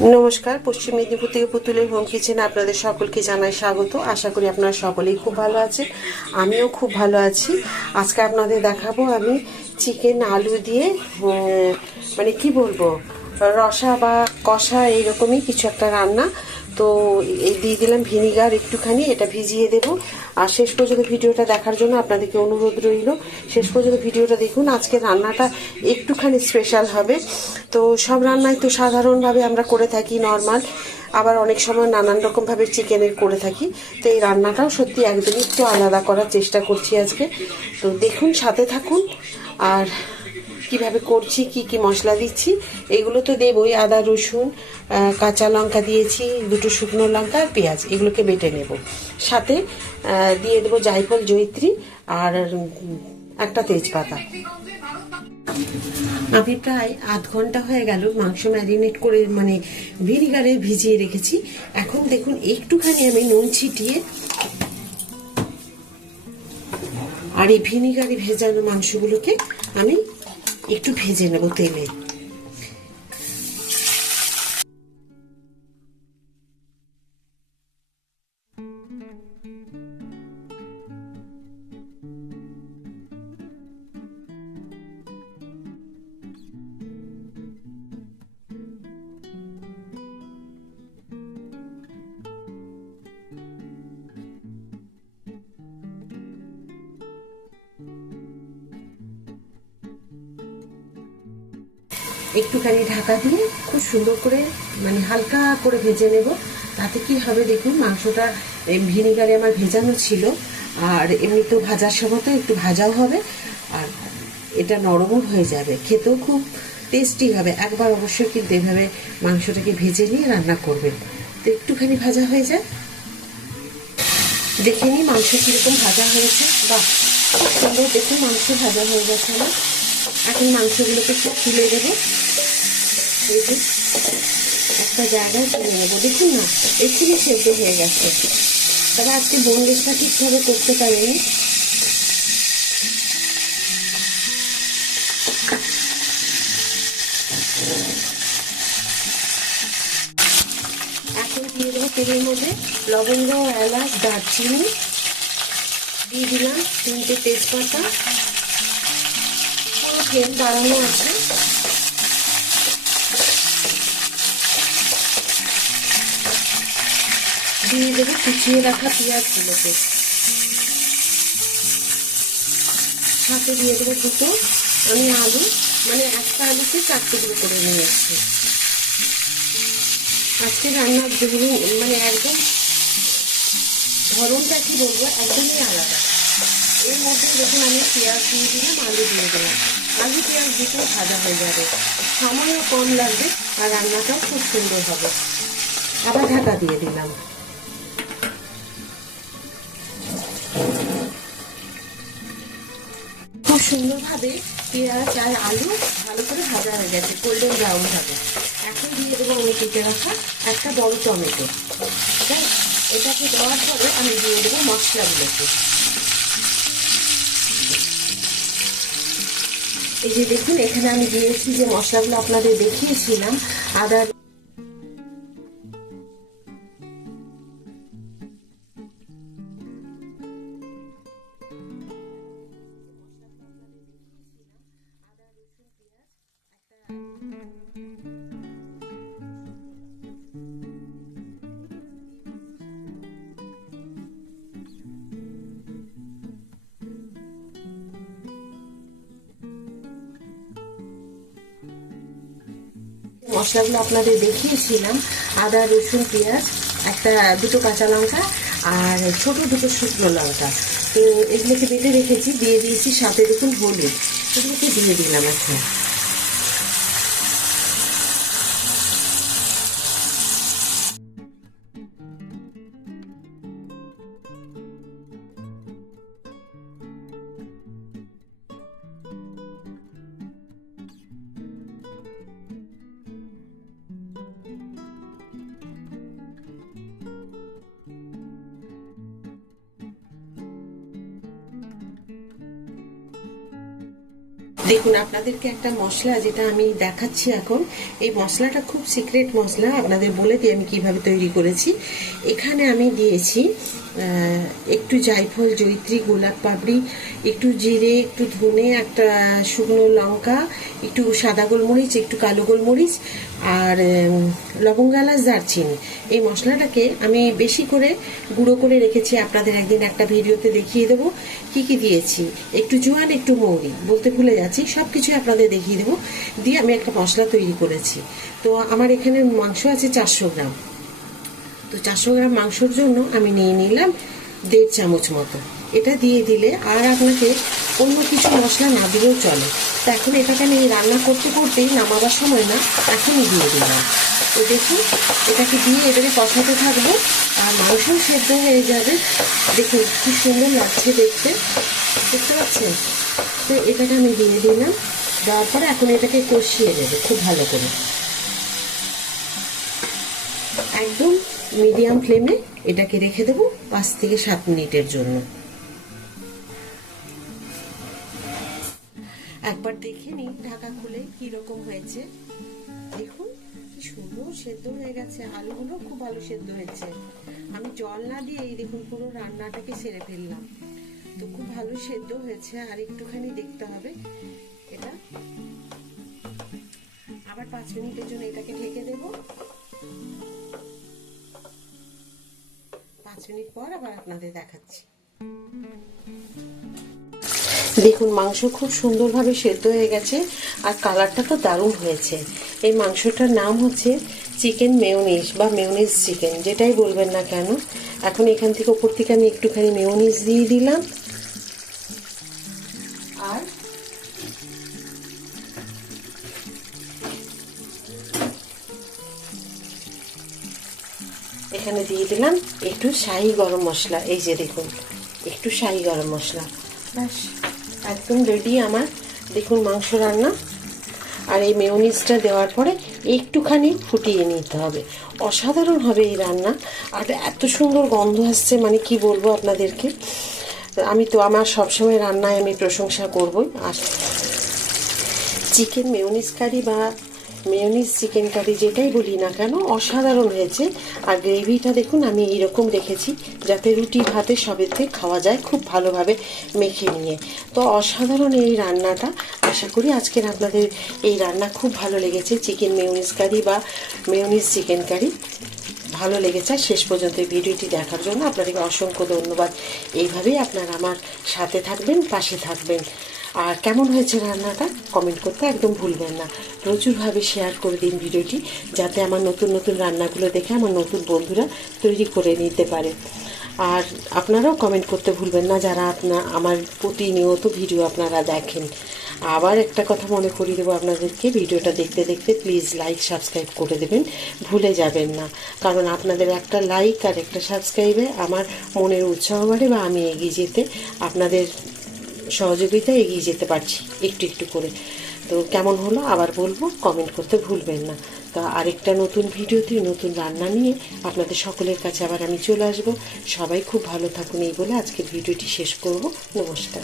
নমস্কার, পশ্চিম মেদিনীপুর থেকে পুতুলের হোম কিচেন আপনাদের সকলকে জানাই স্বাগত। আশা করি আপনারা সকলেই খুব ভালো আছেন, আমিও খুব ভালো আছি। আজকে আপনাদের দেখাবো আমি চিকেন আলু দিয়ে মানে কি বলব? রসা বা কষা এইরকমই কিছু একটা রান্না। তো এই দিয়ে দিলাম ভিনিগার একটুখানি, এটা ভিজিয়ে দেব। আর শেষ পর্যন্ত ভিডিওটা দেখার জন্য আপনাদেরকে অনুরোধ রইল। শেষ পর্যন্ত ভিডিওটা দেখুন আজকে রান্নাটা একটুখানি স্পেশাল হবে। তো সব রান্নাই তো সাধারণভাবে আমরা করে থাকি নর্মাল আবার অনেক সময় নানান রকমভাবে চিকেনের করে থাকি। তো এই রান্নাটাও সত্যি একদমই একটু আলাদা করার চেষ্টা করছি আজকে। তো দেখুন, সাথে থাকুন। আর কীভাবে করছি, কি কি মশলা দিচ্ছি, এগুলো তো দেবই। আদা, রসুন কাঁচা লঙ্কা দিয়েছি, দুটো শুকনো লঙ্কা আর পেঁয়াজ, এগুলোকে বেটে নেব। সাথে দিয়ে দেবো জায়ফল জৈত্রী আর একটা তেজপাতা। আমি প্রায় আধ ঘণ্টা হয়ে গেল মাংস ম্যারিনেট করে মানে ভিনিগারে ভিজিয়ে রেখেছি। এখন দেখুন, একটুখানি আমি নুন ছিটিয়ে আর এই ভিনিগারে ভেজানো মাংসগুলোকে আমি একটু ভেজে নেব তেলে। একটুখানি ঢাকা দিয়ে খুব সুন্দর করে মানে হালকা করে ভেজে নেব। তাতে কি হবে দেখুন, মাংসটা ভিনিগারে আমার ভেজানো ছিল। আর এমনিতেও ভাজার সময় তো একটু ভাজাও হবে। আর এটা নরমও হয়ে যাবে। খেতেও খুব টেস্টি হবে। একবার অবশ্যই কিন্তু এভাবে মাংসটাকে ভেজে নিয়ে রান্না করবেন। তো একটুখানি ভাজা হয়ে যায় দেখে নিই মাংস কীরকম ভাজা হয়েছে। বা খুব সুন্দর। দেখুন মাংস ভাজা হয়ে গেছে আমার। এখন মাংসগুলোকে তুলে দেবো এই একটা জায়গায় তুলে নেব দেখুন না, এক্ষুনি সেদ্ধ হয়ে গেছে। তবে আজকে বন্দেশটা ঠিকভাবে করতে পারিনি। এখন দিয়ে দেবো তেলের মধ্যে লবঙ্গ, এলাচ, দারচিনি। দিয়ে দিলাম তিনটে তেজপাতা। পুরো ফ্লেম বাড়ানো আছে। দিয়ে দেবো, কুচিয়ে রাখা পেঁয়াজগুলোকে। সাথে দিয়ে দেবো দুটো। আমি আলু মানে একটা আলুকে চারটে গুলো করে নিয়ে এসছি আজকে রান্নার ধরুন মানে একদম ধরনটা কি বলব, একদমই আলাদা। এর মধ্যে যখন আমি পেঁয়াজ দিয়ে দিলাম, আলু দিয়ে দিলাম। আলু, পেঁয়াজ দুটো ভাজা হয়ে যাবে। সময়ও কম লাগবে আর রান্নাটাও খুব সুন্দর হবে। আবার ঢাকা দিয়ে দিলাম। সুন্দরভাবে পেঁয়াজ আর আলু ভালো করে ভাজা হয়ে গেছে গোল্ডেন ব্রাউন ভাবে। এখন দিয়ে দেবো আমি কেটে রাখা একটা বড় টমেটো। এটাকে দেওয়ার পরে আমি দিয়ে দেবো মশলাগুলোকে। এই যে দেখুন, এখানে আমি দিয়েছি যে মশলাগুলো আপনাদের দেখিয়েছিলাম, আদা মশলাগুলো আপনাদের দেখিয়েছিলাম। আদা, রসুন, পেঁয়াজ, একটা দুটো কাঁচা লঙ্কা আর ছোটো দুটো শুকনো লঙ্কা। তো এগুলোকে বেটে রেখেছি, দিয়ে দিয়েছি সাথে দেখুন হলুদ। এগুলোকে দিয়ে দিলাম এখন। দেখুন, আপনাদেরকে একটা মশলা যেটা আমি দেখাচ্ছি এখন, এই মশলাটা খুব সিক্রেট মশলা, আপনাদের বলে দিই আমি কীভাবে তৈরি করেছি। এখানে আমি দিয়েছি একটু জায়ফল জৈত্রী গোলাপ পাপড়ি, একটু জিরে, একটু ধনে, একটা শুকনো লঙ্কা, একটু সাদা গোলমরিচ, একটু কালো গোলমরিচ আর লবঙ্গ এলাচ, দারচিনি। এই মশলাটাকে আমি বেশি করে গুঁড়ো করে রেখেছি। আপনাদের একদিন একটা ভিডিওতে দেখিয়ে দেবো কি কি দিয়েছি। একটু জোয়ান, একটু মৌরি, বলতে ভুলে যাচ্ছি। সব কিছু আপনাদের দেখিয়ে দেবো। দিয়ে আমি একটা মশলা তৈরি করেছি। তো আমার এখানে মাংস আছে চারশো গ্রাম। তো চারশো গ্রাম মাংসর জন্য আমি নিয়ে নিলাম দেড় চামচ মতো। এটা দিয়ে দিলে আর আপনাকে অন্য কিছু মশলা না দিলেও চলে। তো এখন এটাকে আমি রান্না করতে করতেই নামাবার সময় না, এখনই দিয়ে দিলাম। তো দেখুন, এটাকে দিয়ে এটাকে কষাতে থাকব আর মাংসও সেদ্ধ হয়ে যাবে। দেখুন, কি সুন্দর লাগছে দেখতে। দেখতে পাচ্ছেন? তো এটাকে আমি দিয়ে দিলাম। দেওয়ার পরে এখন এটাকে কষিয়ে দেবে খুব ভালো করে। একদম মিডিয়াম ফ্লেমে এটাকে রেখে দেবো পাঁচ থেকে সাত মিনিটের জন্য। একবার দেখে নিই ঢাকা খুলে কি রকম হয়েছে। দেখুন, কি সুন্দর সেদ্ধ হয়ে গেছে। আলুগুলো খুব ভালো সেদ্ধ হয়েছে। আমি জল না দিয়ে এই দেখুন পুরো রান্নাটাকে সেরে ফেললাম। তো খুব ভালো সেদ্ধ হয়েছে, আর একটুখানি দেখতে হবে এটা। আবার পাঁচ মিনিটের জন্য এটাকে ঢেকে দেবো। মিনিট পর আবার আপনাদের দেখাচ্ছি। দেখুন, মাংস খুব সুন্দরভাবে সেদ্ধ হয়ে গেছে আর কালারটা তো দারুণ হয়েছে। এই মাংসটার নাম হচ্ছে চিকেন মেয়নিস বা মেয়নিস চিকেন, যেটাই বলবেন না কেন। এখন এখান থেকে ওপর থেকে আমি একটুখানি মেয়নিস দিয়ে দিলাম। এখানে দিয়ে দিলাম একটু শাহি গরম মশলা। এই যে দেখুন একটু শাহি গরম মশলা। ব্যাস একদম রেডি আমার। দেখুন মাংস রান্না। আর এই মেয়নিজটা দেওয়ার পরে একটুখানি ফুটিয়ে নিতে হবে। অসাধারণ হবে এই রান্না। আর এত সুন্দর গন্ধ আসছে মানে কি বলব আপনাদেরকে? আমি তো আমার সবসময় রান্নায় আমি প্রশংসা করবই। আর চিকেন মেয়নিজ কারি বা মেয়নিজ চিকেন কারি যেটাই বলি না কেন, অসাধারণ হয়েছে। আর গ্রেভিটা দেখুন, আমি এইরকম রেখেছি যাতে রুটি ভাতে সবেতে খাওয়া যায় খুব ভালোভাবে মেখে নিয়ে। তো অসাধারণ এই রান্নাটা। আশা করি আজকের আপনাদের এই রান্না খুব ভালো লেগেছে। চিকেন মেয়নিজ কারি বা মেয়নিজ চিকেন কারি ভালো লেগেছে। শেষ পর্যন্ত ভিডিওটি দেখার জন্য আপনাদেরকে অসংখ্য ধন্যবাদ। এইভাবেই আপনারা আমার সাথে থাকবেন, পাশে থাকবেন। আর কেমন হয়েছে রান্নাটা? কমেন্ট করতে একদম ভুলবেন না। প্রচুরভাবে শেয়ার করে দিন ভিডিওটি, যাতে আমার নতুন নতুন রান্নাগুলো দেখে আমার নতুন বন্ধুরা তৈরি করে নিতে পারে। আর আপনারাও কমেন্ট করতে ভুলবেন না, যারা আপনার আমার প্রতিনিয়ত ভিডিও আপনারা দেখেন। আবার একটা কথা মনে করিয়ে দেবো আপনাদেরকে, ভিডিওটা দেখতে দেখতে প্লিজ লাইক সাবস্ক্রাইব করে দেবেন, ভুলে যাবেন না। কারণ আপনাদের একটা লাইক আর একটা সাবস্ক্রাইবে আমার মনের উৎসাহ বাড়ে বা আমি এগিয়ে যেতে। আপনাদের সহযোগিতা এগিয়ে যেতে পারছি, একটু একটু করে। তো কেমন হলো আবার বলব কমেন্ট করতে ভুলবেন না। তো আরেকটা নতুন ভিডিওতে, নতুন রান্না নিয়ে আপনাদের সকলের কাছে আবার আমি চলে আসব। সবাই খুব ভালো থাকুন এই বলে আজকের ভিডিওটি শেষ করব। নমস্কার।